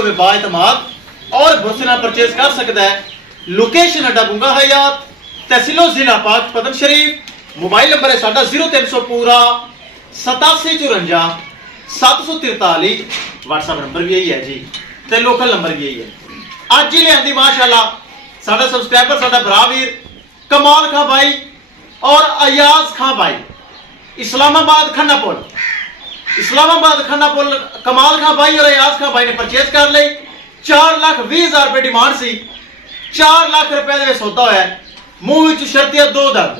होवे बाएतमाद और भरोसे नाल परचेज कर सकता है। लोकेशन अड्डा बुंगा हयात, तहसीलो जिला पाकपतन शरीफ। मोबाइल नंबर है साडा 0300 पूरा 8754 743। व्हाट्सएप नंबर भी यही है जी, ते लोकल नंबर भी यही है। अज ही लियांदी माशाअल्लाह साडा सबसक्राइबर साडा भरा वीर कमाल खां भाई और अयाज खां भाई, इस्लामाबाद खन्ना पुल, इस्लामाबाद खन्ना पुल कमाल खां भाई और अयाज खां भाई ने परचेज कर ली। 4,20,000 रुपए डिमांड सी, 4 लाख रुपए का सौदा होया। मुंह विच शर्तिया 2 दंद,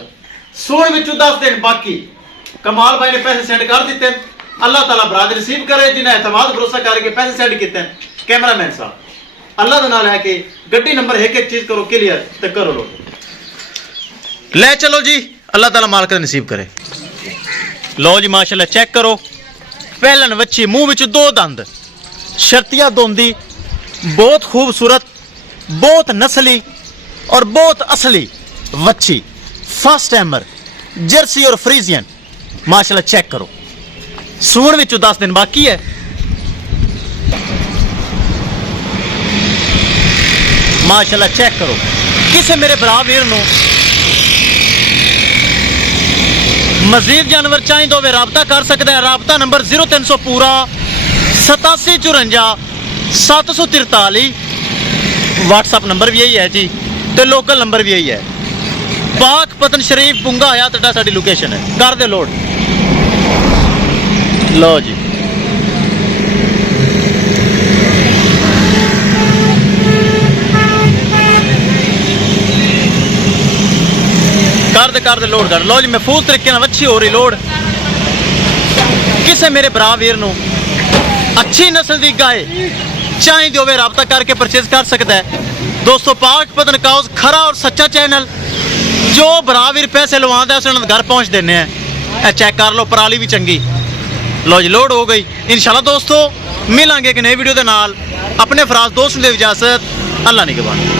सोन विचों 10 दिन बाकी। कमाल भाई ने पैसे सेंड कर दिते। अल्लाह ताला बरादरी रिसीव करे जिन्हें एतमाद भरोसा करके पैसे सेंड किए। कैमरामैन साहब अल्लाह का नाम है कि गड्डी नंबर एक एक चीज करो क्लियर ते करो लो ले चलो जी। अल्लाह ताला मालिक नसीब करे। लो जी माशाल्लाह चेक करो, पहलन वच्छी, मुंह विच 2 दंद, शर्तिया दोंदी, बहुत खूबसूरत, बहुत नस्ली और बहुत असली वच्छी, फर्स्ट टाइमर जर्सी और फ्रीजियन। माशाल्लाह चेक करो, सूण विचों 10 दिन बाकी है। माशाल्लाह चेक करो। किसी मेरे भरा वीर नूं मजीद जानवर चाहिए तो वे राबता कर सकता है। राबता नंबर 0300 पूरा 8754 743। व्हाट्सएप नंबर भी यही है जी, तो लोकल नंबर भी यही है। पाकपतन शरीफ बुंगा हयात अड्डा साडी लोकेशन है। कर दे लोड। लो जी कर दे लोड कर। लो जी महफूज तरीके नाल अच्छी हो रही लोड। किसे मेरे भरा वीर नूं अच्छी नस्ल दी गाय चाहिए होवे राबता करके परचेज कर सकता है। दोस्तों पाकपतन काउस खरा और सच्चा चैनल, जो भरा वीर पैसे लवांदा है उन्हें घर पहुंच देने हैं। चेक कर लो, पराली भी चंगी। लो जी लोड हो गई। इंशाल्लाह दोस्तों मिलांगे एक नई वीडियो के नाल। अपने फराज दोस्त दे इजाजत। अल्लाह निगहबान।